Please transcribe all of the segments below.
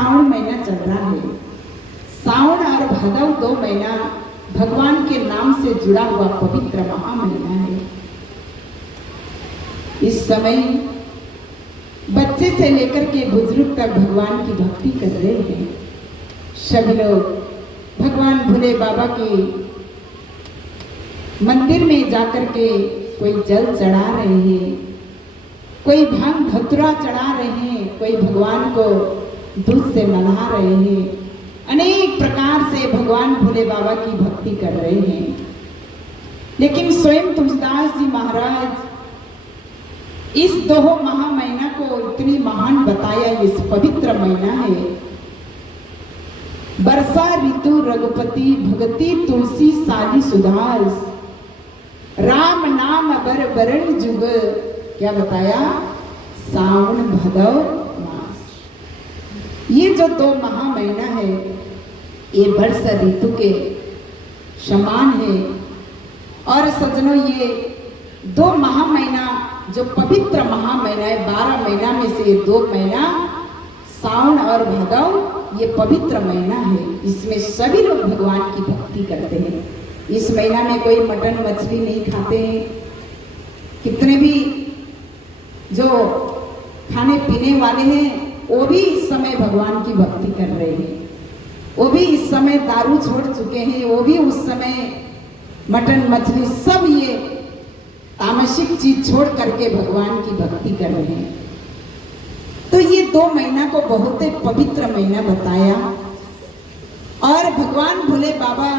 सावन महीना चल रहा है। सावन और भादव 2 महीना भगवान के नाम से जुड़ा हुआ पवित्र महा महीना है। इस समय बच्चे से लेकर के बुजुर्ग तक भगवान की भक्ति कर रहे हैं। सभी लोग भगवान भोले बाबा के मंदिर में जाकर के कोई जल चढ़ा रहे हैं, कोई भांग धतूरा चढ़ा रहे हैं, कोई भगवान को दूध से नहा रहे हैं। अनेक प्रकार से भगवान भोले बाबा की भक्ति कर रहे हैं। लेकिन स्वयं तुलसीदास जी महाराज इस 2 महा महीना को इतनी महान बताया। इस पवित्र महीना है वर्षा ऋतु रघुपति भगति तुलसी साली सुधास राम नाम बर बरण जुग। क्या बताया? सावन भादव मास। ये जो 2 महा महीना है ये वर्षा ऋतु के समान है। और सज्जनों ये 2 महा महीना जो पवित्र महा महीना है, 12 महीना में से 2 महीना सावन और भादव ये पवित्र महीना है। इसमें सभी लोग भगवान की भक्ति करते हैं। इस महीना में कोई मटन मछली नहीं खाते हैं। कितने भी जो खाने पीने वाले हैं वो भी इस समय भगवान की भक्ति कर रहे हैं। वो भी इस समय दारू छोड़ चुके हैं। वो भी उस समय मटन मछली सब ये तामसिक चीज छोड़ करके भगवान की भक्ति कर रहे हैं। तो ये 2 महीना को बहुत ही पवित्र महीना बताया। और भगवान भोले बाबा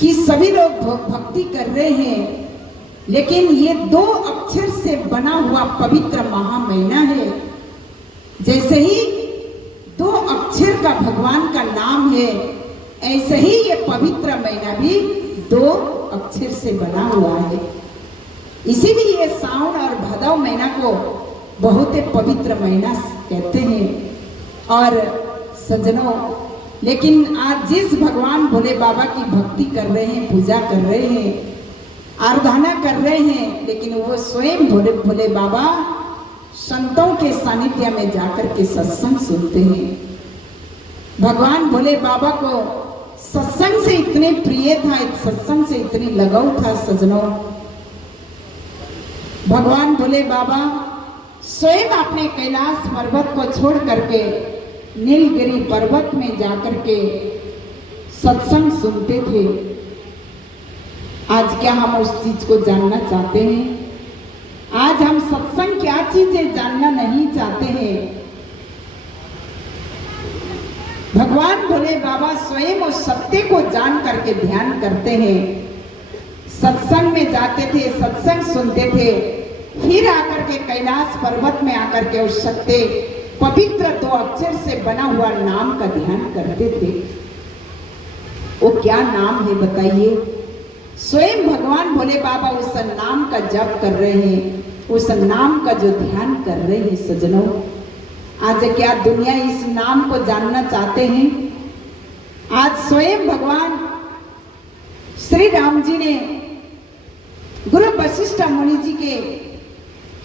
की सभी लोग भक्ति कर रहे हैं। लेकिन ये 2 अक्षर से बना हुआ पवित्र महा महीना है। जैसे ही 2 अक्षर का भगवान का नाम है ऐसे ही ये पवित्र महीना भी 2 अक्षर से बना हुआ है। इसीलिए ये सावन और भादव महीना को बहुत ही पवित्र महीना कहते हैं। और सज्जनों लेकिन आज जिस भगवान भोले बाबा की भक्ति कर रहे हैं, पूजा कर रहे हैं, आराधना कर रहे हैं, लेकिन वो स्वयं भोले बाबा संतों के सानिध्य में जाकर के सत्संग सुनते हैं। भगवान भोले बाबा को सत्संग से इतने प्रिय था, सत्संग से इतनी लगाव था। सज्जनों भगवान भोले बाबा स्वयं अपने कैलाश पर्वत को छोड़ करके नीलगिरी पर्वत में जाकर के सत्संग सुनते थे। आज क्या हम उस चीज को जानना चाहते हैं? आज हम सत्संग क्या चीज है जानना नहीं चाहते हैं। भगवान भोले बाबा स्वयं उस सत्य को जान करके ध्यान करते हैं। सत्संग में जाते थे, सत्संग सुनते थे, फिर आकर के कैलाश पर्वत में आकर के उस सत्य पवित्र 2 अक्षर से बना हुआ नाम का ध्यान करते थे। वो क्या नाम है बताइए? स्वयं भगवान भोले बाबा उस नाम का जप कर रहे हैं, उस नाम का जो ध्यान कर रहे हैं। सज्जनों आज क्या दुनिया इस नाम को जानना चाहते हैं? आज स्वयं भगवान श्री राम जी ने गुरु वशिष्ठ मुनि जी के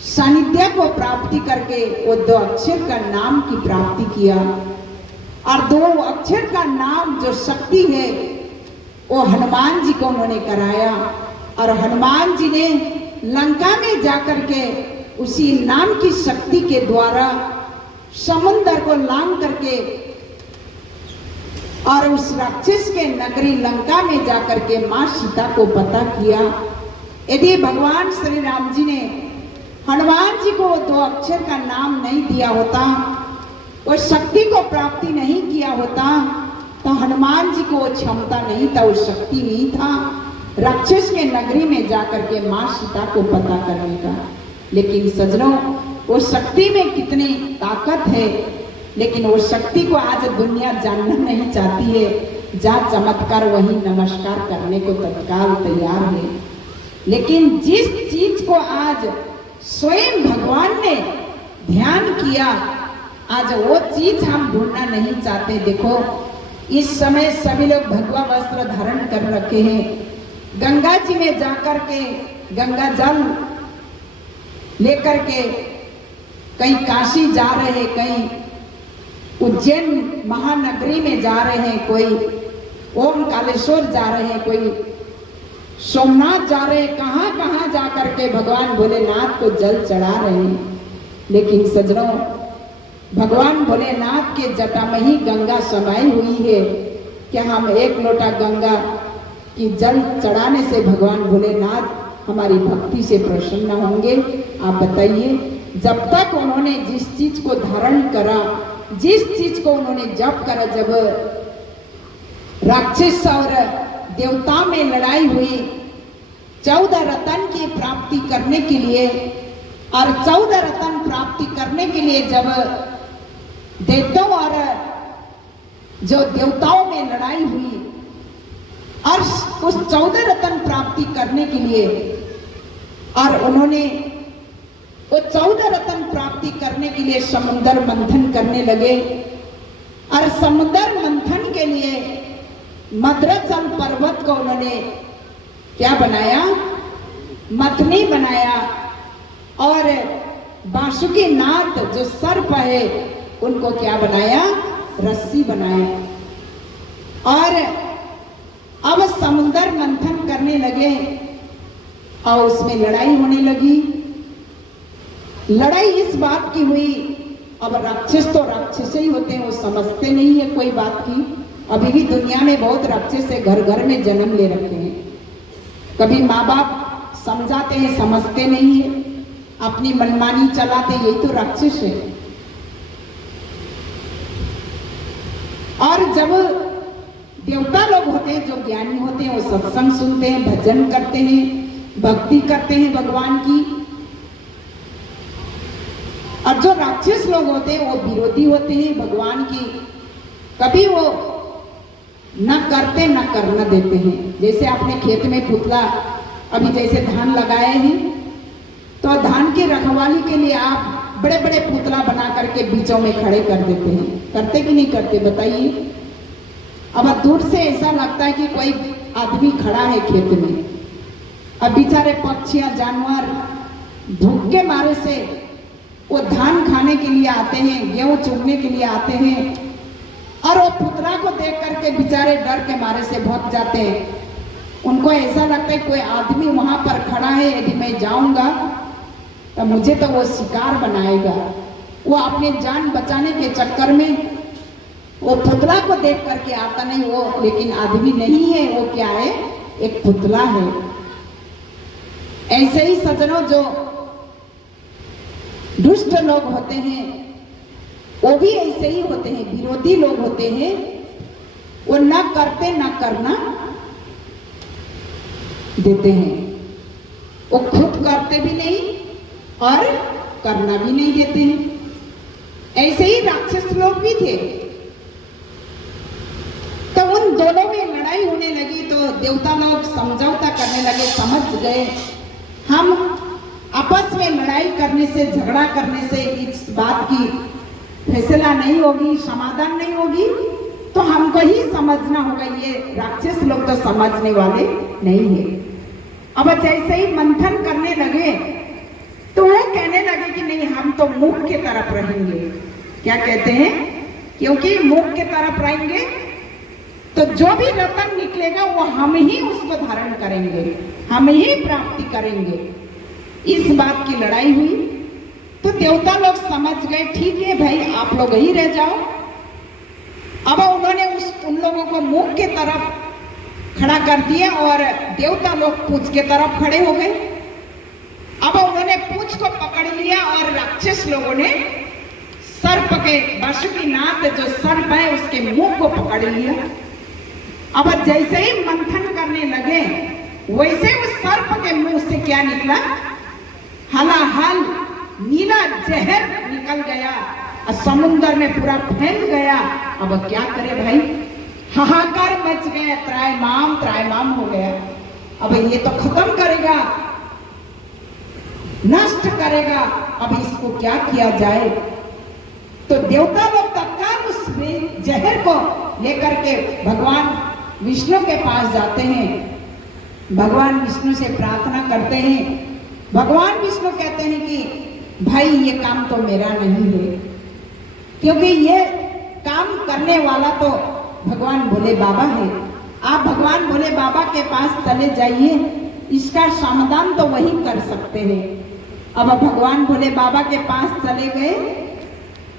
सानिध्य को प्राप्ति करके वो 2 अक्षर का नाम की प्राप्ति किया। और 2 अक्षर का नाम जो शक्ति है वो हनुमान जी को उन्होंने कराया। और हनुमान जी ने लंका में जाकर के उसी नाम की शक्ति के द्वारा समुद्र को लांग करके और उस राक्षस के नगरी लंका में जाकर के मां सीता को पता किया। यदि भगवान श्री राम जी ने हनुमान जी को 2 अक्षर का नाम नहीं दिया होता, वो शक्ति को प्राप्ति नहीं किया होता, तो हनुमान जी को वो क्षमता नहीं था, वो शक्ति नहीं था राक्षस के नगरी में जाकर के मां सीता को पता करने का। लेकिन सज्जनों वो शक्ति में कितनी ताकत है, लेकिन वो शक्ति को आज दुनिया जानना नहीं चाहती है। जहाँ चमत्कार वही नमस्कार करने को तत्काल तैयार है। लेकिन जिस चीज को आज स्वयं भगवान ने ध्यान किया, आज वो चीज हम ढूंढना नहीं चाहते। देखो इस समय सभी लोग भगवा वस्त्र धारण कर रखे हैं, गंगा जी में जाकर के गंगा जल लेकर के कहीं काशी जा रहे, कहीं उज्जैन महानगरी में जा रहे हैं, कोई ओमकालेश्वर जा रहे हैं, कोई सोमनाथ जा रहे हैं, कहाँ कहाँ जा करके भगवान भोलेनाथ को जल चढ़ा रहे हैं। लेकिन सज्जनों, भगवान भोलेनाथ के जटा में ही गंगा समाई हुई है। क्या हम एक लोटा गंगा की जल चढ़ाने से भगवान भोलेनाथ हमारी भक्ति से प्रसन्न होंगे? आप बताइए। जब तक उन्होंने जिस चीज को धारण करा, जिस चीज को उन्होंने जप करा, जब राक्षस और देवता में लड़ाई हुई 14 रत्न की प्राप्ति करने के लिए, और 14 रत्न प्राप्ति करने के लिए जब दैत्यों और जो देवताओं में लड़ाई हुई, और उस 14 रत्न प्राप्ति करने के लिए, और उन्होंने वो 14 रत्न प्राप्ति करने के लिए समुद्र मंथन करने लगे। और समुद्र मंथन के लिए मद्राचल पर्वत को उन्होंने क्या बनाया? मथनी बनाया। और बासुकी नाथ जो सर्प है उनको क्या बनाया? रस्सी बनाया। और अब समुद्र मंथन करने लगे और उसमें लड़ाई होने लगी। लड़ाई इस बात की हुई, अब राक्षस तो राक्षस ही होते हैं, वो समझते नहीं है कोई बात की। अभी भी दुनिया में बहुत राक्षस है, घर घर में जन्म ले रखे हैं। कभी माँ बाप समझाते हैं, समझते नहीं है, अपनी मनमानी चलाते, यही तो राक्षस है। और जब देवता लोग होते हैं, जो ज्ञानी होते हैं, वो सत्संग सुनते हैं, भजन करते हैं, भक्ति करते हैं भगवान की। और जो राक्षस लोग होते हैं वो विरोधी होते हैं भगवान की, कभी वो न करते न करना देते हैं। जैसे आपने खेत में पुतला, अभी जैसे धान लगाए हैं, तो धान की रखवाली के लिए आप बड़े बड़े पुतला बना करके बीचों में खड़े कर देते हैं। करते कि नहीं करते बताइए? अब दूर से ऐसा लगता है कि कोई आदमी खड़ा है खेत में। अब बेचारे पक्षियां, जानवर भूख के मारे से वो धान खाने के लिए आते हैं, गेहूं चुगने के लिए आते हैं, और वो पुतला को देख करके बेचारे डर के मारे से भाग जाते हैं। उनको ऐसा लगता है कोई आदमी वहां पर खड़ा है, यदि मैं जाऊंगा तो मुझे तो वो शिकार बनाएगा। वो अपने जान बचाने के चक्कर में वो पुतला को देख करके आता नहीं, वो लेकिन आदमी नहीं है, वो क्या है? एक पुतला है। ऐसे ही सज्जनों, जो दुष्ट लोग होते हैं वो भी ऐसे ही होते हैं, विरोधी लोग होते हैं। वो न करते न करना देते हैं, वो खुद करते भी नहीं और करना भी नहीं देते हैं। ऐसे ही राक्षस लोग भी थे। तो उन दोनों में लड़ाई होने लगी, तो देवता लोग समझौता करने लगे, समझ गए हम आपस में लड़ाई करने से, झगड़ा करने से इस बात की फैसला नहीं होगी, समाधान नहीं होगी, तो हमको ही समझना होगा। ये राक्षस लोग तो समझने वाले नहीं है। अब जैसे ही मंथन करने लगे तो वो कहने लगे कि नहीं, हम तो मुख के तरफ रहेंगे। क्या कहते हैं? क्योंकि मुख के तरफ रहेंगे तो जो भी रत्न निकलेगा वो हम ही उसको धारण करेंगे, हम ही प्राप्ति करेंगे। इस बात की लड़ाई हुई तो देवता लोग समझ गए, ठीक है भाई, आप लोग ही रह जाओ। अब उन्होंने उन लोगों को मुख के तरफ खड़ा कर दिया और देवता लोग पूंछ के तरफ खड़े हो गए। अब उन्होंने पूंछ को पकड़ लिया और राक्षस लोगों ने सर्प के, बासुकीनाथ जो सर्प है उसके मुंह को पकड़ लिया। अब जैसे ही मंथन करने लगे वैसे उस सर्प के मुंह से क्या निकला? हलाहल नीला जहर निकल गया और समुद्र में पूरा फैल गया। अब क्या करे भाई, हाहाकार मच गया, त्रायमाम हो गया। अब ये तो खत्म करेगा, नष्ट करेगा, अब इसको क्या किया जाए? तो देवता लोग तत्काल उस जहर को लेकर के भगवान विष्णु के पास जाते हैं, भगवान विष्णु से प्रार्थना करते हैं। भगवान विष्णु कहते हैं कि भाई ये काम तो मेरा नहीं है, क्योंकि ये काम करने वाला तो भगवान भोले बाबा है। आप भगवान भोले बाबा के पास चले जाइए, इसका समाधान तो वही कर सकते हैं। अब भगवान भोले बाबा के पास चले गए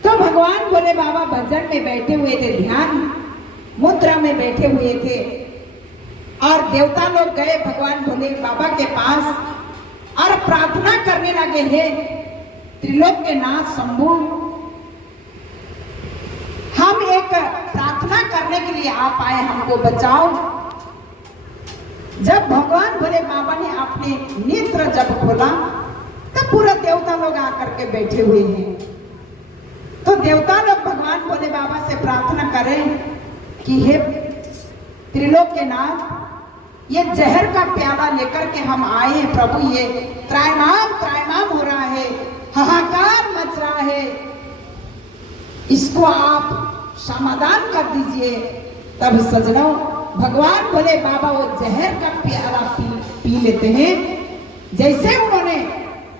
तो भगवान भोले बाबा भजन में बैठे हुए थे, ध्यान मुद्रा में बैठे हुए थे। और देवता लोग गए भगवान भोले बाबा के पास और प्रार्थना करने लगे, हे त्रिलोक के नाथ शंभु, हम एक प्रार्थना करने के लिए आप आए, हमको बचाओ। जब भगवान भोले बाबा ने अपने नेत्र जब खोला तब पूरा देवता लोग आकर के बैठे हुए हैं। तो देवता लोग भगवान भोले बाबा से प्रार्थना करें कि हे त्रिलोक के नाथ, ये जहर का प्याला लेकर के हम आए हैं प्रभु, ये त्रायमाम हो रहा है, हाहाकार मच रहा है, इसको आप समाधान कर दीजिए। तब सजनों भगवान भोले बाबा वो जहर का प्याला पी लेते हैं। जैसे उन्होंने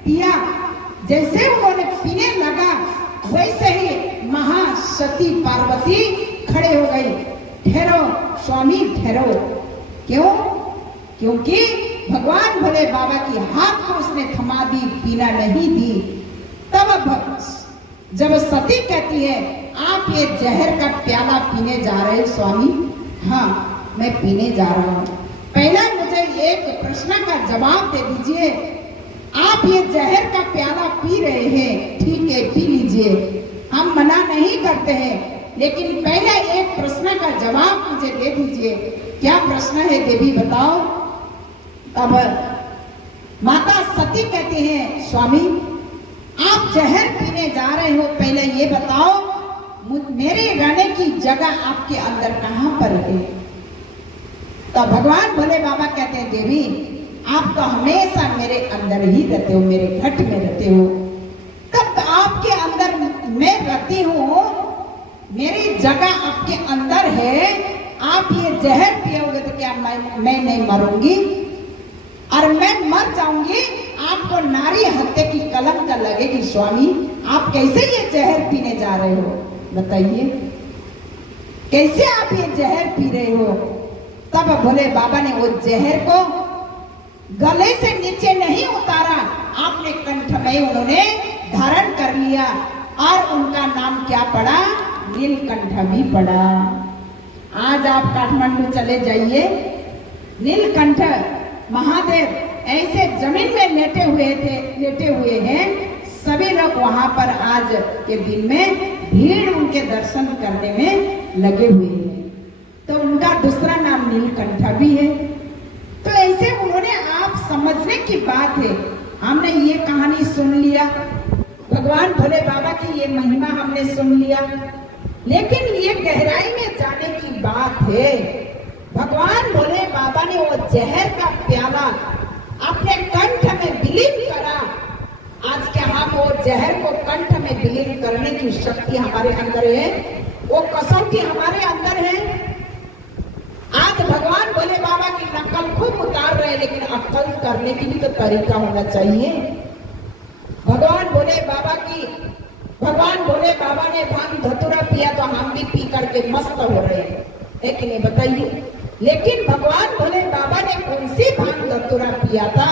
पिया, जैसे उन्होंने पीने लगा, वैसे ही महासती पार्वती खड़े हो गई, ठहरो स्वामी ठहरो। क्यों? क्योंकि भगवान भोले बाबा की हाथ को उसने थमा दी, पीना नहीं दी। तब जब सती कहती है आप ये जहर का प्याला पीने जा रहे हैं स्वामी? हाँ, मैं पीने जा रहा हूँ। पहला मुझे एक प्रश्न का जवाब दे दीजिए, आप ये जहर का प्याला पी रहे हैं, ठीक है पी लीजिए, हम मना नहीं करते हैं, लेकिन पहले एक प्रश्न का जवाब मुझे दे दीजिए। क्या प्रश्न है देवी बताओ? तब माता सती कहती है स्वामी आप जहर पीने जा रहे हो, पहले ये बताओ मेरे रहने की जगह आपके अंदर कहाँ पर है? तो भगवान भोले बाबा कहते हैं देवी आप तो हमेशा मेरे अंदर ही रहते हो, मेरे घट में रहते हो। तब तो आपके अंदर मैं रहती हूँ, मेरी जगह आपके अंदर है। आप ये जहर पियोगे तो क्या मैं नहीं मरूंगी? और मैं मर जाऊंगी, आपको नारी हत्या की कलंक लगेगी। स्वामी आप कैसे ये जहर पीने जा रहे हो बताइए, कैसे आप ये जहर पी रहे हो? तब भोले बाबा ने वो जहर को गले से नीचे नहीं उतारा, आपने कंठ में उन्होंने धारण कर लिया और उनका नाम क्या पड़ा? नीलकंठ भी पड़ा। आज आप काठमांडू चले जाइए, नीलकंठ महादेव ऐसे जमीन में लेटे हुए हैं। सभी लोग वहां पर आज के दिन में भीड़ उनके दर्शन करने में लगे हुए हैं। तो उनका दूसरा नाम नीलकंठ भी है। तो ऐसे उन्होंने, आप समझने की बात है, हमने ये कहानी सुन लिया, भगवान भोले बाबा की ये महिमा हमने सुन लिया, लेकिन ये गहराई में जाने की बात है। भगवान भोले बाबा ने वो जहर का प्याला अपने कंठ में विलीन करा। आज क्या हम वो जहर को कंठ में विलीन करने की शक्ति हमारे अंदर है? वो कसौटी हमारे अंदर है? आज भगवान भोले बाबा की नकल खूब उतार रहे, लेकिन अक्ल करने की भी तो तरीका होना चाहिए। भगवान भोले बाबा ने भांग धतूरा पिया तो हम भी पी करके मस्त हो रहे हैं, है कि नहीं बताइए? लेकिन भगवान भोले बाबा ने कौन सी भांग धतूरा पिया था?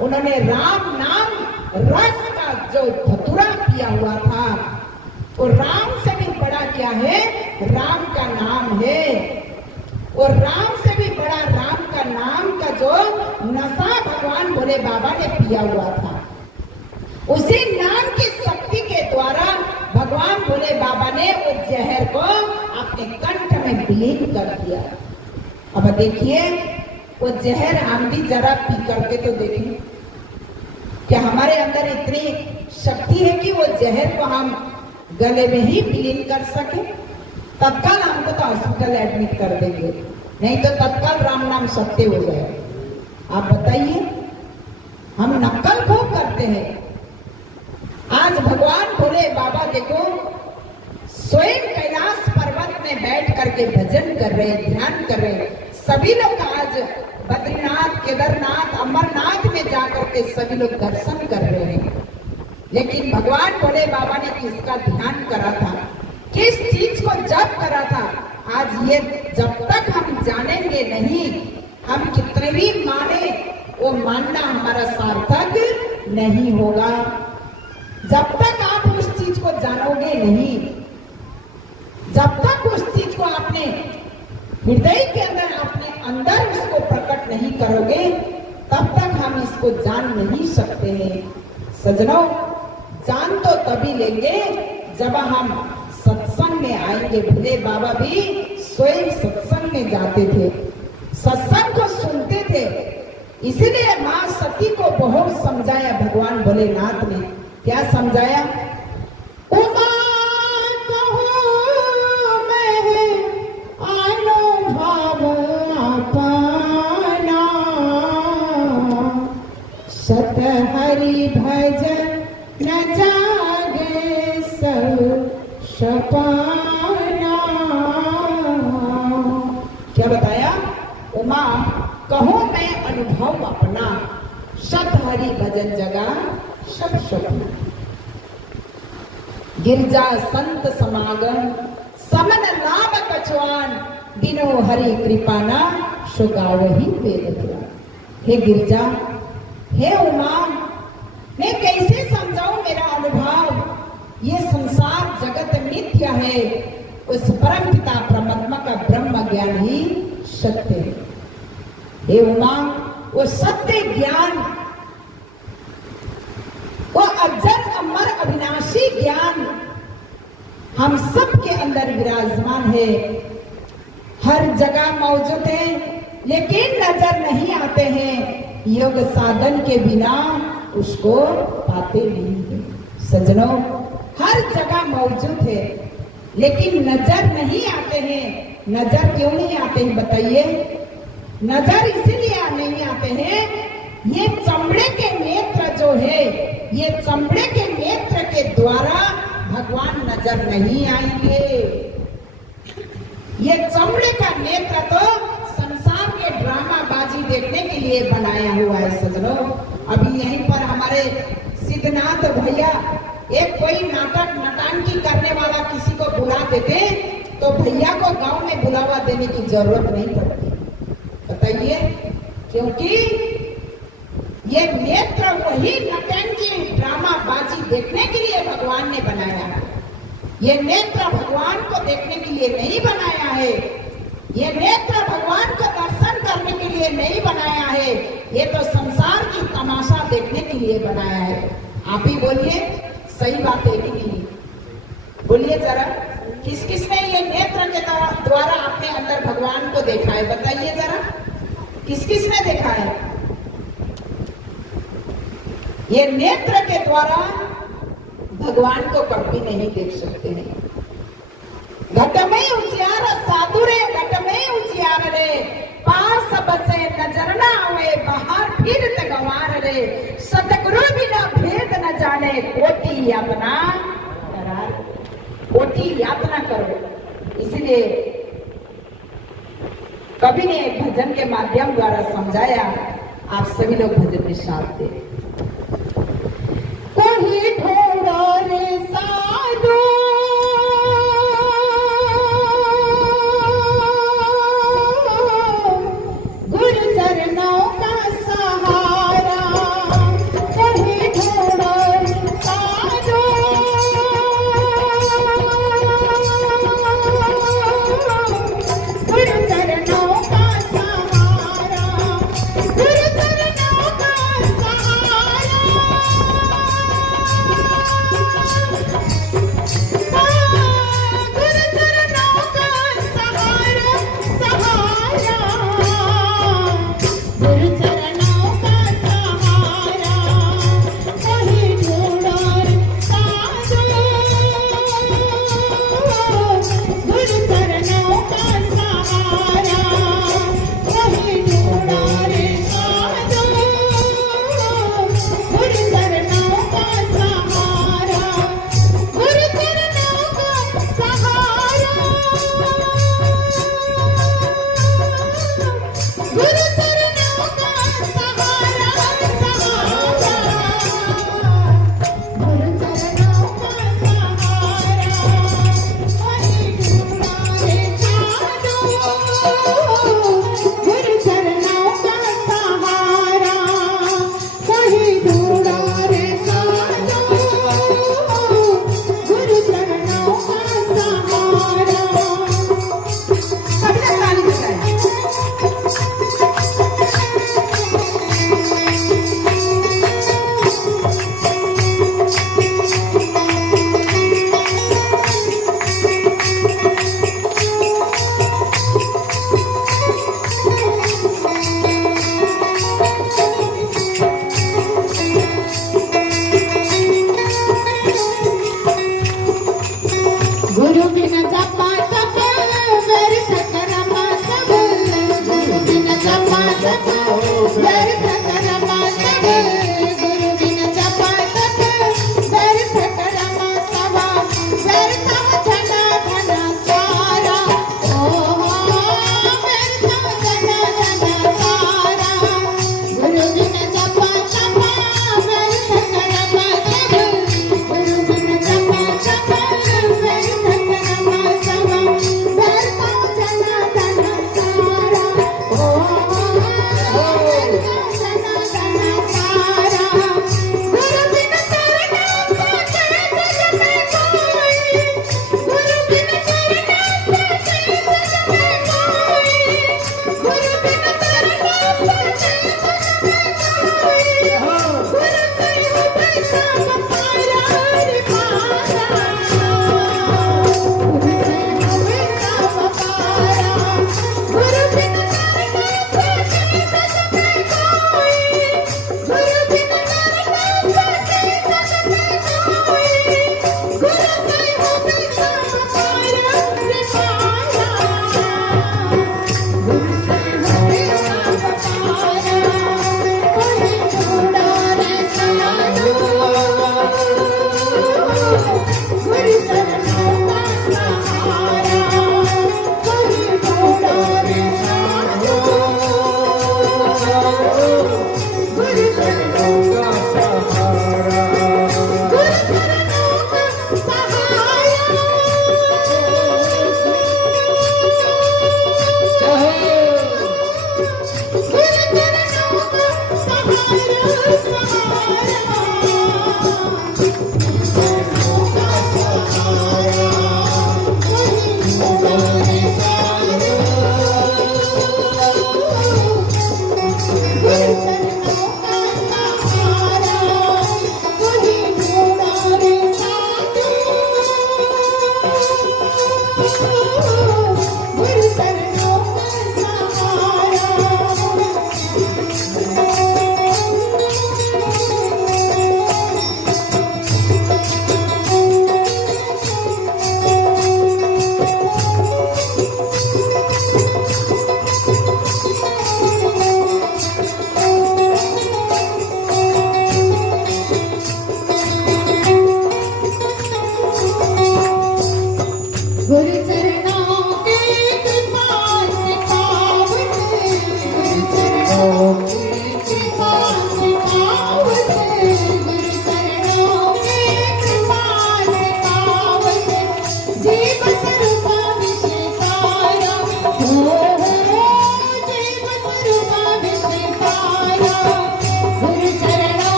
उन्होंने राम नाम रस का जो धतूरा पिया हुआ था, और राम से भी बड़ा क्या है? राम का नाम है। और राम से भी बड़ा राम का नाम का जो नशा भगवान भोले बाबा ने पिया हुआ था, उसी नाम की शक्ति के द्वारा भगवान भोले बाबा ने उस जहर को अपने कंठ में विलीन कर दिया। अब देखिए वो जहर हम भी जरा पी करके तो देखें, क्या हमारे अंदर इतनी शक्ति है कि वो जहर को हम गले में ही विलीन कर सके? तत्काल हमको तो हॉस्पिटल एडमिट कर देंगे, नहीं तो तत्काल राम नाम सत्य हो जाए। आप बताइए, हम नकल खूब करते हैं। आज भगवान भोले बाबा देखो स्वयं कैलाश पर्वत में बैठ करके भजन कर रहे, ध्यान कर रहे। सभी लोग आज बद्रीनाथ, केदारनाथ, अमरनाथ में जाकर के सभी लोग दर्शन कर रहे हैं, लेकिन भगवान भोले बाबा ने किसका ध्यान करा था? किस चीज को जप करा था। आज ये जब तक हम जानेंगे नहीं, हम कितने भी माने, वो मानना हमारा सार्थक नहीं होगा। जब तक आप उस चीज को जानोगे नहीं, जब तक उस चीज को आपने हृदय के अंदर, अपने अंदर उसको प्रकट नहीं करोगे, तब तक हम इसको जान नहीं सकते हैं। सजनों, जान तो तभी लेंगे जब हम सत्संग में आएंगे। भोले बाबा भी स्वयं सत्संग में जाते थे, सत्संग को सुनते थे। इसलिए मां सती को बहुत समझाया भगवान भोलेनाथ ने। क्या समझाया? उमा कहूं मैं अनुभव अपना, सत हरि भजन न जागे सब सपना। क्या बताया? उमा कहो मैं अनुभव अपना, सत हरि भजन जगा सब सपना। गिरजा संत समागम समन लाभ कछवान, बिनो हरि कृपाना सो गावहि वेद पुराण। हे गिरजा, हे उमा, मैं कैसे समझाऊं मेरा अनुभव? ये संसार जगत मिथ्या है, उस परम पिता परमात्मा का ब्रह्म ज्ञान ही सत्य है। हे उमा, वो सत्य ज्ञान, वो अजर अमर अविनाशी ज्ञान हम सब के अंदर विराजमान है, हर जगह मौजूद है, लेकिन नजर नहीं आते हैं। योग साधन के बिना उसको पाते नहीं है। सजनों, हर जगह मौजूद है, लेकिन नजर नहीं आते हैं। नजर क्यों नहीं आते हैं बताइए? नजर इसीलिए नहीं आते हैं, ये चमड़े के नेत्र जो है, ये चमड़े के नेत्र के द्वारा भगवान नजर नहीं आएंगे। ये चमड़े का नेत्र तो संसार के ड्रामा बाजी देखने के लिए बनाया हुआ है। सजनों, अभी यहीं पर हमारे सिद्धनाथ भैया एक कोई नाटक नटांकी करने वाला किसी को बुला देते तो भैया को गांव में बुलावा देने की जरूरत नहीं पड़ती। बताइए, क्योंकि ये नेत्र वही नटंकी ड्रामा बाजी देखने के लिए भगवान ने बनाया है। ये नेत्र भगवान को देखने के लिए नहीं बनाया है, ये नेत्र भगवान को दर्शन करने के लिए नहीं बनाया है, ये तो संसार की तमाशा देखने के लिए बनाया है। आप ही बोलिए, सही बात है कि नहीं? बोलिए जरा, किस किस ने ये नेत्र के द्वारा अपने अंदर भगवान को देखा है? बताइए जरा, किस किस ने देखा है? ये नेत्र के द्वारा भगवान को कभी नहीं देख सकते हैं। घट में उजियार साधु रे, घट में उजियार रे, पास बसे नजर ना आवे, बाहर फिर गवार रे, सतगुरु बिना भेद न जाने, कोटि यातना करार, कोटि यातना करो। इसलिए कवि ने एक भजन के माध्यम द्वारा समझाया, आप सभी लोग भजन में साथ दे। कोई ढूंढो रे साधु, गुरु चरणों का सहारा, कोई ढूंढो रे साधु, गुरु चरणों का सहारा, गुरु चरणों का सहारा।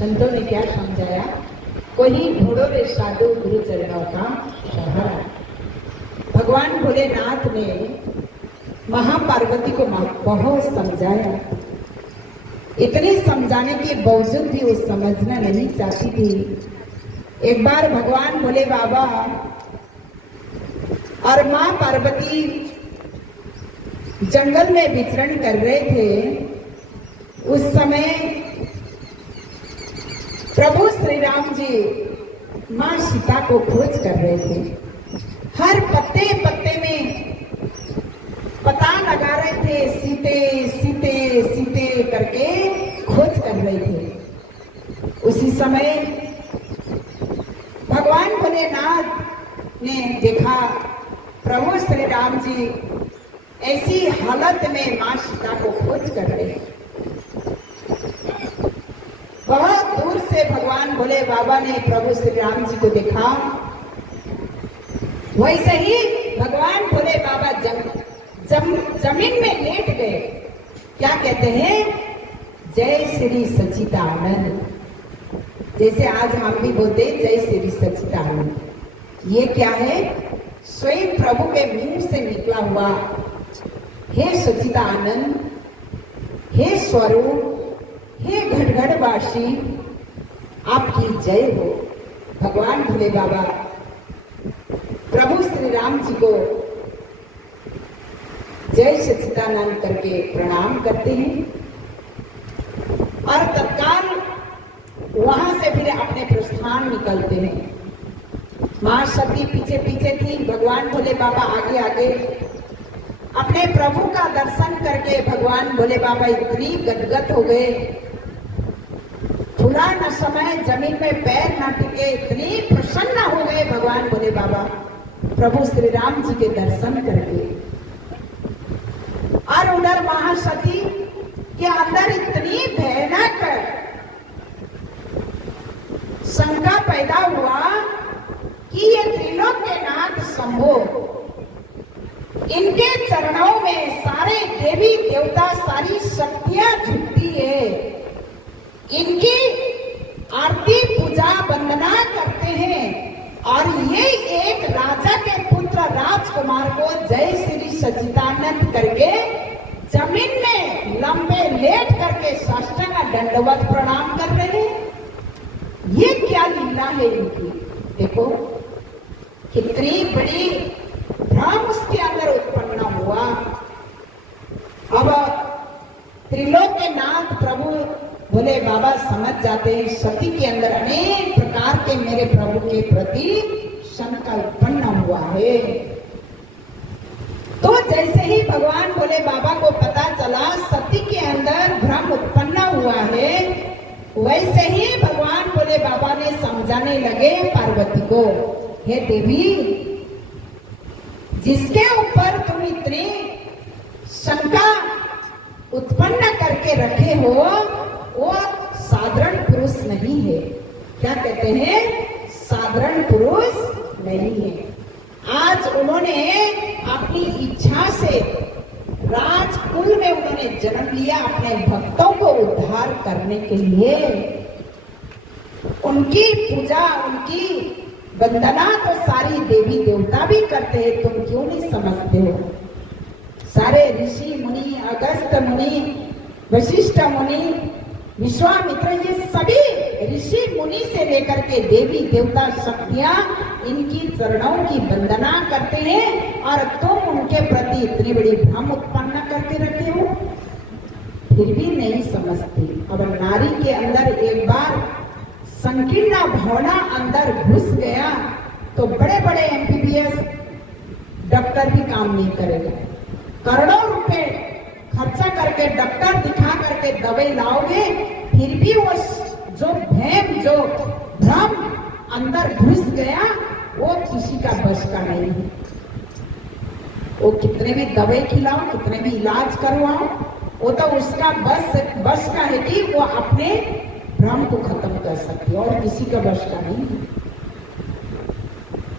संतों ने क्या समझाया, कोई ढूंढो रे साधु गुरु चरणों का सहारा। भगवान भोलेनाथ ने महापार्वती को बहुत समझाया, इतने समझाने के बावजूद भी वो समझना नहीं चाहती थी। एक बार भगवान भोले बाबा और माँ पार्वती जंगल में विचरण कर रहे थे। उस समय प्रभु श्री राम जी माँ सीता को खोज कर रहे थे। हर पत्ते पत्ते में पता लगा रहे थे, सीते सीते सीते करके खोज कर रहे थे। उसी समय भगवान भोलेनाथ ने देखा प्रभु श्री राम जी ऐसी हालत में माँ सीता को खोज कर रहे हैं। बहुत दूर से भगवान भोले बाबा ने प्रभु श्री राम जी को देखा। वैसे ही भगवान भोले बाबा जमीन में लेट गए। क्या कहते हैं? जय श्री सच्चिदानंद। जैसे आज हम भी बोलते हैं जय श्री सच्चिदानंद। ये क्या है? स्वयं प्रभु के मुंह से निकला हुआ, हे सच्चिदानंद, हे स्वरूप, हे घटघटवासी, आपकी जय हो। भगवान भोले बाबा प्रभु श्री राम जी को जय सच्चिदानंद करके प्रणाम करते हैं और तत्काल वहां से फिर अपने प्रस्थान निकलते हैं। मां सती पीछे पीछे थी, भगवान भोले बाबा आगे आगे। अपने प्रभु का दर्शन करके भगवान भोले बाबा इतनी गदगद हो गए, थोड़ा न समय जमीन में पैर न टिके, इतनी प्रसन्न हो गए भगवान भोले बाबा प्रभु श्री राम जी के दर्शन करके। और उधर महासती के अंदर इतनी भयानक शंका पैदा हुआ कि ये त्रिलोक्यनाथ शंभो, इनके चरणों में सारे देवी देवता, सारी शक्तियां झुकती है, इनकी आरती पूजा वंदना करते हैं। और ये एक राजा के पुत्र राजकुमार को जय श्री सच्चिदानंद करके जमीन में लंबे लेट करके साष्टांग दंडवत प्रणाम कर रहे हैं। ये क्या लीला है इनकी? देखो कितनी बड़ी भ्रम उसके अंदर उत्पन्न हुआ। अब त्रिलोक्यनाथ प्रभु भोले बाबा समझ जाते हैं सती के अंदर अनेक प्रकार के मेरे प्रभु के प्रति शंका उत्पन्न हुआ है। तो जैसे ही भगवान भोले बाबा को पता चला सती के अंदर भ्रम उत्पन्न हुआ है, वैसे ही भगवान भोले बाबा ने समझाने लगे पार्वती को, हे देवी, जिसके ऊपर तुम इतनी शंका उत्पन्न करके रखे हो वो साधारण पुरुष नहीं है। क्या कहते हैं? साधारण पुरुष नहीं है। आज उन्होंने अपनी इच्छा से राजकुल में उन्होंने जन्म लिया अपने भक्तों को उद्धार करने के लिए। उनकी पूजा, उनकी वंदना तो सारी देवी देवता भी करते हैं, तुम क्यों नहीं समझते हो? सारे ऋषि मुनि, अगस्त मुनि, वशिष्ठ मुनि, विश्वामित्र, ये सभी ऋषि मुनि से लेकर के देवी देवता शक्तियां इनकी चरणों की वंदना करते हैं और तुम उनके प्रति इतनी बड़ी भ्रम उत्पन्न करके रखे हो, फिर भी नहीं समझती। अब नारी के अंदर एक बार संकीर्ण भावना अंदर घुस गया तो बड़े बड़े एमबीबीएस डॉक्टर भी काम नहीं करेगा। करोड़ों रुपए खर्चा करके डॉक्टर दिखा करके दवाई लाओगे, फिर भी वो जो भ्रम अंदर घुस गया वो किसी का बस का नहीं है। वो कितने भी दवाई खिलाओ, कितने भी इलाज करवाओ, वो तो उसका बस का है कि वो अपने भ्रम को खत्म कर सकती है और किसी का बस का नहीं है।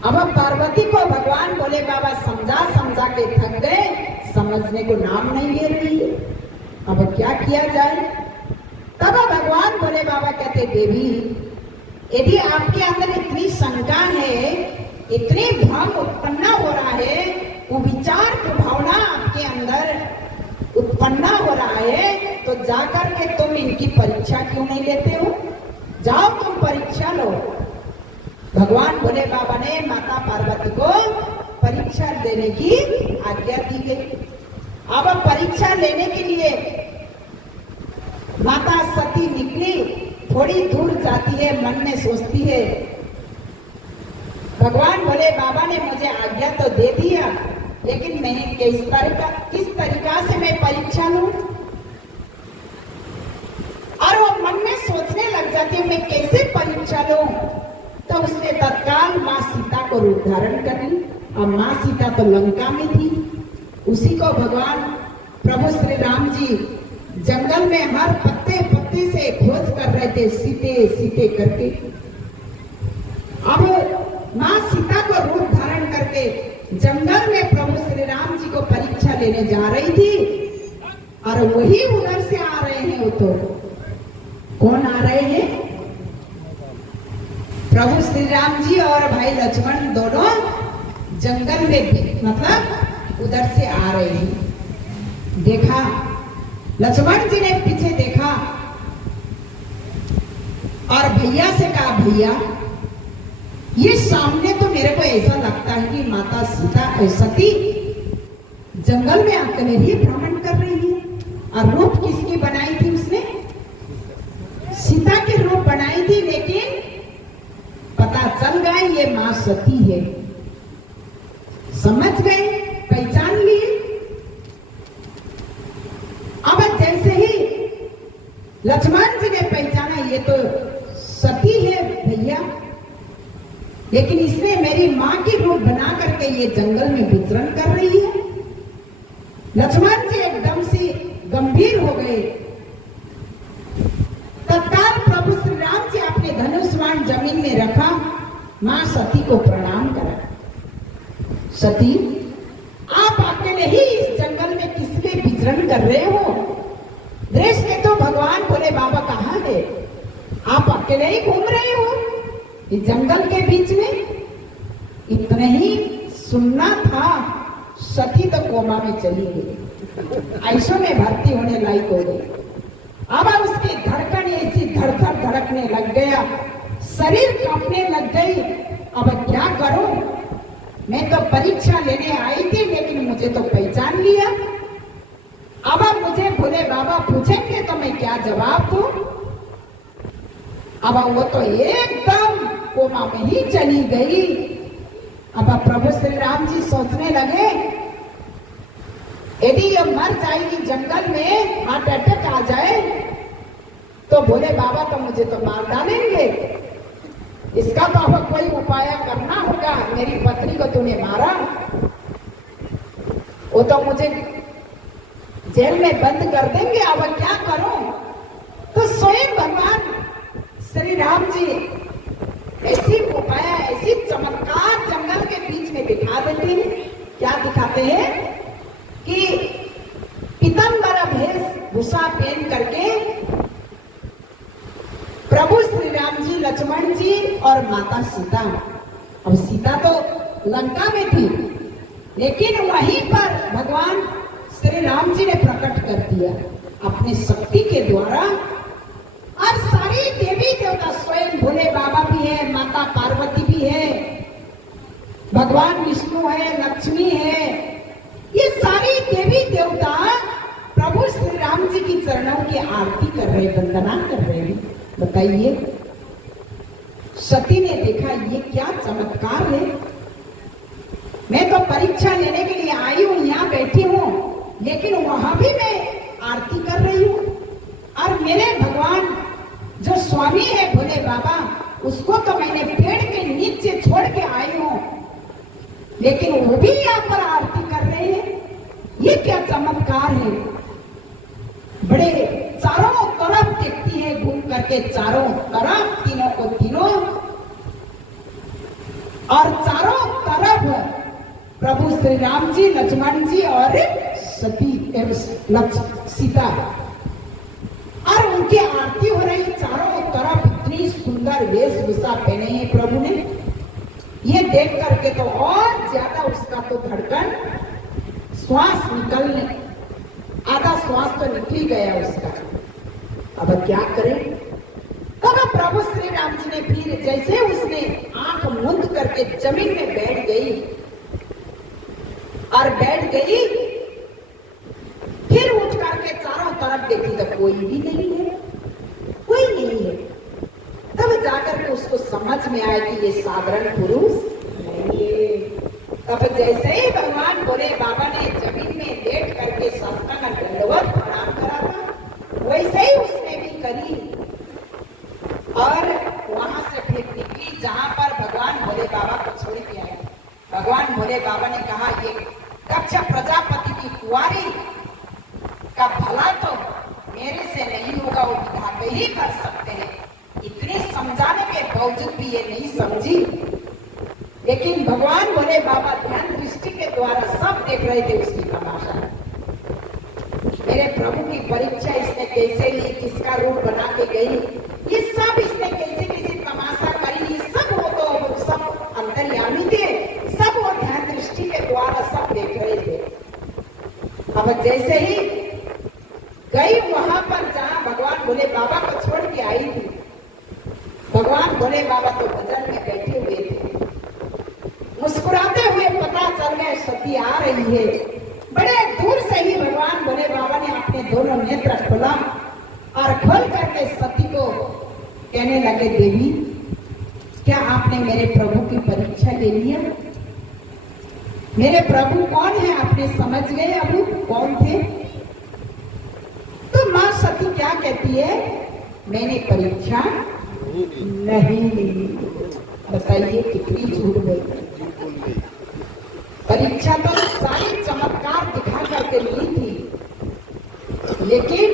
अब पार्वती को भगवान भोले बाबा समझा के थक गए, समझने को नाम नहीं ले रही है। अब क्या किया जाए? तब भगवान भोले बाबा कहते, देवी, यदि आपके अंदर इतनी शंका है, इतनी भ्रम उत्पन्न हो रहा है, वो विचार की भावना आपके अंदर उत्पन्न हो रहा है, तो जाकर के तुम इनकी परीक्षा क्यों नहीं लेते हो? जाओ तुम परीक्षा लो। भगवान भोले बाबा ने माता पार्वती को परीक्षा देने की आज्ञा दी गई। अब परीक्षा लेने के लिए माता सती निकली, थोड़ी दूर जाती है, मन में सोचती है भगवान भोले बाबा ने मुझे आज्ञा तो दे दिया, लेकिन मैं किस तरीका से मैं परीक्षा लूं? और वो मन में सोचने लग जाती है मैं कैसे परीक्षा लूं? तो उसने तत्काल माँ सीता को रूप धारण कर ली। और माँ सीता तो लंका में थी, उसी को भगवान प्रभु श्री राम जी जंगल में हर पत्ते पत्ते से खोज कर रहे थे, सीते सीते करके। अब माँ सीता को रूप धारण करके जंगल में प्रभु श्री राम जी को परीक्षा लेने जा रही थी और वही उधर से आ रहे हैं। वो तो कौन आ रहे हैं? प्रभु श्री राम जी और भाई लक्ष्मण दोनों जंगल में भी मतलब उधर से आ रहे हैं। देखा, लक्ष्मण जी ने पीछे देखा और भैया से कहा, भैया ये सामने तो मेरे को ऐसा लगता है कि माता सीता सती जंगल में अकेले ही भ्रमण कर रही है। और रूप किसकी बनाई थी उसने? सीता के रूप बनाई थी, लेकिन पता चल गया ये मां सती है। समझ गए, पहचान लिए। अब जैसे ही लक्ष्मण जी ने पहचाना ये तो सती है भैया, लेकिन इसने मेरी मां की रूप बना करके ये जंगल में विचरण कर रही है। लक्ष्मण जी एकदम से गंभीर हो गए। तत्काल प्रभु श्री राम जी अपने धनुष्वाण जमीन में रखा, मां सती को प्रणाम करा। सती, आप अकेले ही इस जंगल में किसके विचरण कर रहे हो? दृष्टि तो भगवान भोले बाबा कहाँ है? आप अकेले ही घूम रहे हो इस जंगल के बीच में? इतना ही सुनना था, सती तो कोमा में चली गई, आईसीयू में भर्ती होने लायक हो गई। अब उसकी धड़कन ऐसी धड़धड़ धड़कने लग गया, शरीर कांपने लग गई। अब क्या करूं? मैं तो परीक्षा लेने आई थी, लेकिन मुझे तो पहचान लिया। अब मुझे भोले बाबा पूछेंगे तो मैं क्या जवाब दूं? अब वो तो एकदम कोमा में ही चली गई। अब प्रभु श्री राम जी सोचने लगे, यदि ये मर जाएगी जंगल में, हार्ट अटैक आ जाए तो भोले बाबा तो मुझे तो मार डालेंगे। इसका तो अब कोई उपाय करना होगा। मेरी पत्नी को तूने मारा, वो तो मुझे जेल में बंद कर देंगे। अब क्या करूं? तो स्वयं भगवान श्री राम जी ऐसी उपाय, ऐसी चमत्कार जंगल के बीच में दिखा देते हैं। क्या दिखाते हैं? कि पीतांबर वेशभूषा पहन करके प्रभु श्री राम जी, लक्ष्मण जी और माता सीता, अब सीता तो लंका में थी, लेकिन वहीं पर भगवान श्री राम जी ने प्रकट कर दिया अपनी शक्ति के द्वारा। और सारी देवी देवता, स्वयं भोले बाबा भी है, माता पार्वती भी है, भगवान विष्णु है, लक्ष्मी है, ये सारी देवी देवता प्रभु श्री राम जी की चरणों की आरती कर रहे, वंदना कर रहे हैं। बताइए, सती ने देखा ये क्या चमत्कार है। मैं तो परीक्षा लेने के लिए आई हूं, यहाँ बैठी हूं, लेकिन वहां भी मैं आरती कर रही हूं। और मेरे भगवान जो स्वामी है भोले बाबा, उसको तो मैंने पेड़ के नीचे छोड़ के आई हूं, लेकिन वो भी यहाँ पर आरती कर रहे हैं। ये क्या चमत्कार है। बड़े चारों तरफ देखती है, घूम करके चारों तरफ, तीनों को तीनों, और चारों तरफ प्रभु श्री राम जी, लक्ष्मण जी और सती सीता, और उनकी आरती हो रही। चारों तरफ इतनी सुंदर वेशभूषा पहने हैं प्रभु ने। ये देख करके तो और ज्यादा उसका तो धड़कन, श्वास निकलने, आधा श्वास तो निकल गया उसका। अब क्या करें? तब प्रभु श्री राम जी ने फिर जैसे उसने आंख मूंद करके जमीन में बैठ गई, और बैठ गई, फिर उठ करके चारों तरफ देखी तो कोई भी नहीं है, कोई नहीं है। तब जाकर के उसको समझ में आया कि ये साधारण पुरुष नहीं है। तब जैसे ही भगवान भोले बाबा ने जमीन में लेट करके साष्टांग दंडवत प्रणाम करा था, वैसे ही उसने भी करी, और वहां से फिर निकली जहां पर भगवान भोले बाबा को छोड़ के आए। भगवान भोले बाबा ने कहा, ये दक्ष प्रजापति की कुंवारी का भला तो मेरे से नहीं होगा, वो विधाता ही कर सकते हैं। इतने समझाने के बावजूद भी ये नहीं समझी। लेकिन भगवान भोले बाबा ध्यान दृष्टि के द्वारा सब देख रहे थे उसकी तमाशा। प्रभु की परीक्षा इसने कैसे ली, किसका रूप बना के गई, ये सब इसने कैसे कैसे तमाशा करी, ये सब वो तो सब अंतर्यामी थे, सब वो ध्यान दृष्टि के द्वारा सब देख रहे थे। अब जैसे ही गई वहां पर जहां भगवान भोले बाबा को छोड़ के आई थी, भगवान भोले बाबा तो भजन में बैठे हुए थे, मुस्कुराते हुए पता चल गया सती आ रही है। बड़े दूर से ही भगवान भोले बाबा ने अपने दोनों नेत्र खोला और खोल करके सती को कहने लगे, देवी क्या आपने मेरे प्रभु की परीक्षा ले लिया? मेरे प्रभु कौन है आपने समझ गए अब कौन थे? तो मां सती क्या कहती है, मैंने परीक्षा नहीं ली। बताइए कितनी झूठ बोल। परीक्षा तो सारी चमत्कार दिखा करके ली थी, लेकिन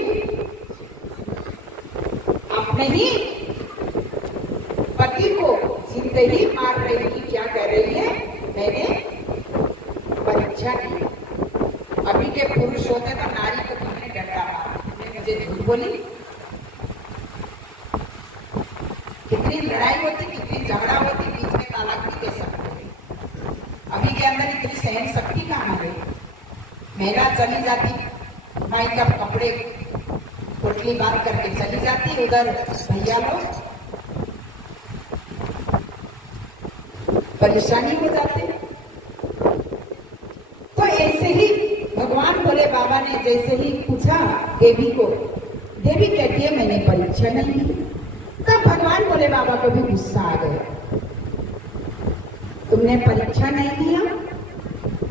अपने ही पति को जिंदे ही मार रही थी। क्या कह रही है, मैंने परीक्षा की। अभी के पुरुष होते तो नारी को कितने डंडा मारा, मुझे झूठ बोली, कितनी लड़ाई होती, कितनी झगड़ा होती, बीच में तालाक भी दे सकते। अभी के अंदर इतनी सहन शक्ति कहाँ है? महिला चली जाती, भाई का कपड़े पोटली बांध करके चली जाती, उधर भैया लोग परेशानी हो जाते। तो ऐसे ही भगवान भोले बाबा ने जैसे ही पूछा देवी को, देवी कहती है मैंने परीक्षा नहीं ली। तब भगवान भोले बाबा को भी गुस्सा आ गया, तुमने परीक्षा नहीं लिया?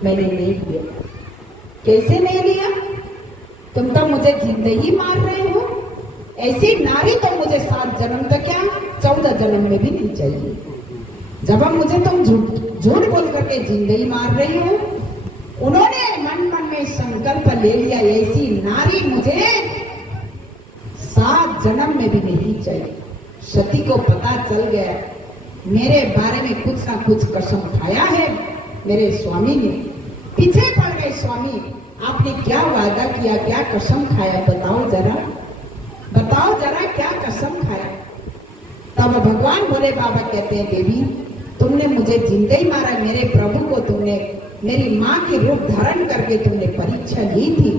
मैंने नहीं लिया। कैसे नहीं लिया? तुम तो मुझे जिंदे ही मार रहे हो। ऐसी नारी तो मुझे 7 जन्म तक क्या 14 जन्म में भी नहीं चाहिए। जब हम मुझे तुम झूठ बोल करके जिंदे ही मार रही हो। उन्होंने मन मन में संकल्प ले लिया, ऐसी नारी मुझे 7 जन्म में भी नहीं चाहिए। सती को पता चल गया मेरे बारे में कुछ ना कुछ कसम खाया है मेरे स्वामी ने। पीछे पड़ गए, स्वामी आपने क्या वादा किया, क्या कसम खाया, बताओ जरा, बताओ जरा क्या कसम खाया। तब भगवान भोले बाबा कहते हैं, देवी तुमने मुझे जिंदे ही मारा, मेरे प्रभु को तुमने मेरी माँ के रूप धारण करके तुमने परीक्षा ली थी,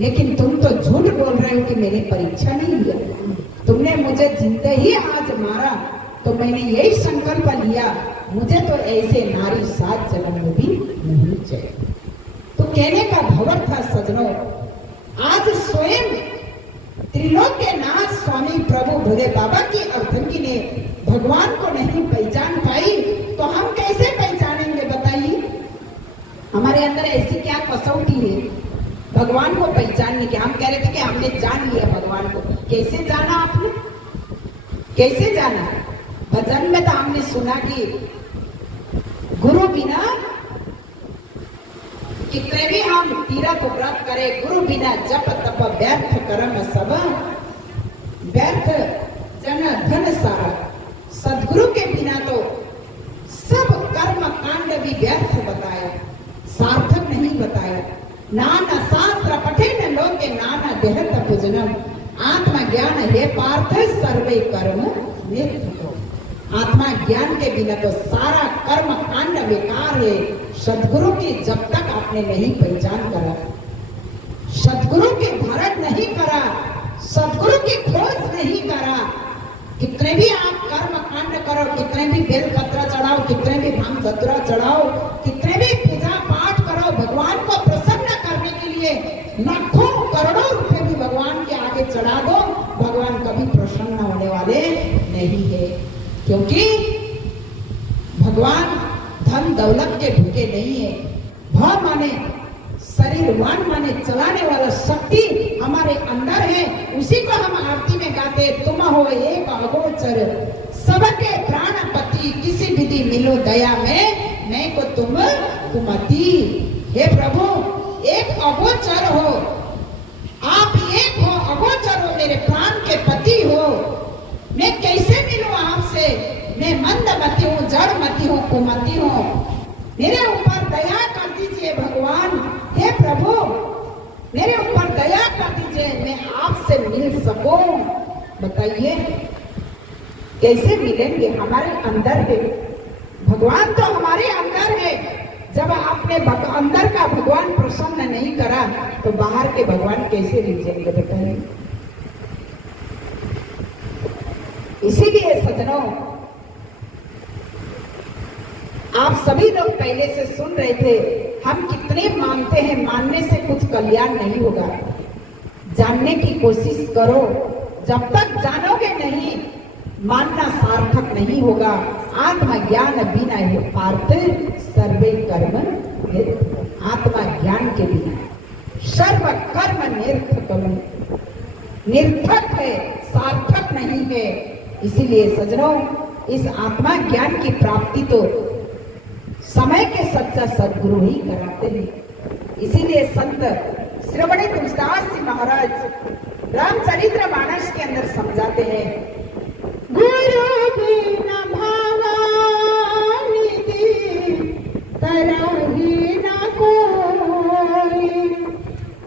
लेकिन तुम तो झूठ बोल रहे हो कि मैंने परीक्षा नहीं लिया। तुमने मुझे जिंदे ही आज मारा, तो मैंने यही संकल्प लिया मुझे तो ऐसे नारी 7 जन्म में भी नहीं चाहिए। तो कहने का भाव था सजनों, आज स्वयं त्रिलोक्यनाथ स्वामी प्रभु भोले बाबा की अर्धंगी ने भगवान को नहीं पहचान पाई, तो हम कैसे पहचानेंगे बताइए? हमारे अंदर ऐसी क्या कसौटी है भगवान को पहचानने की? हम कह रहे थे कि हमने जान लिया भगवान को। कैसे जाना आपने? कैसे जाना? भजन में तो हमने सुना कि गुरु बिना कितने भी हम तीर्थ व्रत करें, गुरु बिना जप तप व्यर्थ कर्म सब, व्यर्थ जन धन सारा। सदगुरु के बिना तो सब कर्म कांड भी व्यर्थ बताया, सार्थक नहीं बताया। नाना शास्त्र पठेन लोके नाना देहत पूजनम, आत्मज्ञान हे पार्थ सर्वे कर्म निरर्थक। आत्मा ज्ञान के बिना तो सारा कर्म कांड बेकार है। सदगुरु की जब तक आपने नहीं पहचान करा, सदगुरु के धारण नहीं करा, सदगुरु की खोज नहीं करा, कितने भी आप कर्म कांड करो, कितने भी बेलपत्र चढ़ाओ, कितने भी भांग धतूरा चढ़ाओ, कितने भी पूजा पाठ करो, भगवान को प्रसन्न करने के लिए लाखों करोड़ों रुपए भी भगवान के आगे चढ़ा दो, भगवान कभी प्रसन्न होने वाले नहीं है। क्योंकि भगवान धन दौलत के भूखे नहीं है। भाव माने शरीरवान माने चलाने वाला शक्ति हमारे अंदर है, उसी को हम आरती में गाते, तुम हो एक अगोचर सबके प्राणपति, किसी विधि मिलो दया में, मैं को तुम तुमती। हे प्रभु एक अगोचर हो, आप एक हो, अगोचर हो, मेरे प्राण के पति हो, मैं कैसे मिलूं आपसे? मैं मंदमती हूँ, जड़मती हूँ, कुमती हूँ, मेरे ऊपर दया कर दीजिए भगवान। हे प्रभु मेरे ऊपर दया कर आपसे मिल सकूं, बताइए कैसे मिलेंगे? हमारे अंदर है भगवान, तो हमारे अंदर है। जब आपने अंदर का भगवान प्रसन्न नहीं करा तो बाहर के भगवान कैसे रीझेंगे, बताइए। इसीलिए सज्जनों, आप सभी लोग पहले से सुन रहे थे, हम कितने मानते हैं, मानने से कुछ कल्याण नहीं होगा। जानने की कोशिश करो, जब तक जानोगे नहीं, मानना सार्थक नहीं होगा। आत्मज्ञान बिना है पार्थ सर्वे कर्म निरर्थक। आत्मा ज्ञान के बिना सर्व कर्म निरर्थक, निरर्थक है, सार्थक नहीं है। इसीलिए सज्जनों, इस आत्मा ज्ञान की प्राप्ति तो समय के सच्चा सदगुरु ही कराते हैं। इसीलिए संत श्रवण तुलसीदास जी महाराज रामचरितमानस के अंदर समझाते हैं, गुरु बिना भावानिधि तरहि न कोई,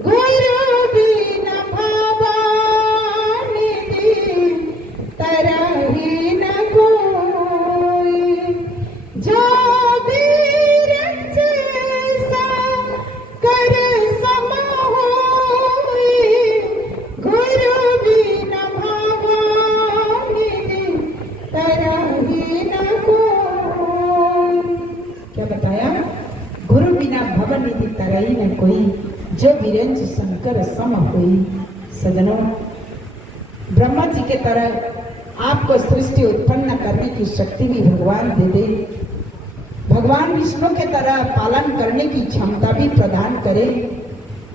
गुरु बिना भावानिधि तरहि न कोई, जो कोई, जो वीरेंद्र शंकर सम हुई। सजनों, ब्रह्मा जी के तरह आपको सृष्टि उत्पन्न करने की शक्ति भी भगवान दे दे, भगवान विष्णु के तरह पालन करने की क्षमता भी प्रदान करे,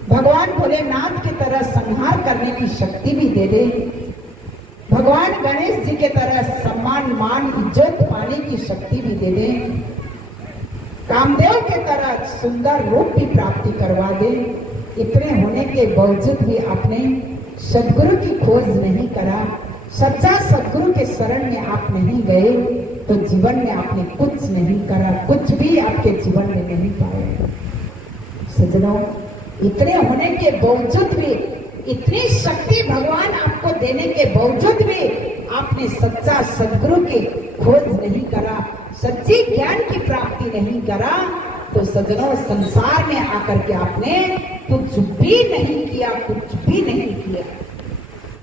भगवान भोलेनाथ के तरह संहार करने की शक्ति भी दे दे, भगवान गणेश जी के तरह सम्मान मान इज्जत पाने की शक्ति भी दे दे, कामदेव के तरह सुंदर रूप की प्राप्ति करवा दे। इतने होने के बावजूद भी आपने सदगुरु की खोज नहीं करा, सच्चा सदगुरु के शरण में आप नहीं गए, तो जीवन में आपने कुछ नहीं करा, कुछ भी आपके जीवन में नहीं पाया। सज्जनों, इतने होने के बावजूद भी, इतनी शक्ति भगवान आपको देने के बावजूद भी आपने सच्चा सदगुरु की खोज नहीं करा, सच्ची ज्ञान की प्राप्ति नहीं करा, तो सज्जनों, संसार में आकर के आपने कुछ भी नहीं किया, कुछ भी नहीं किया।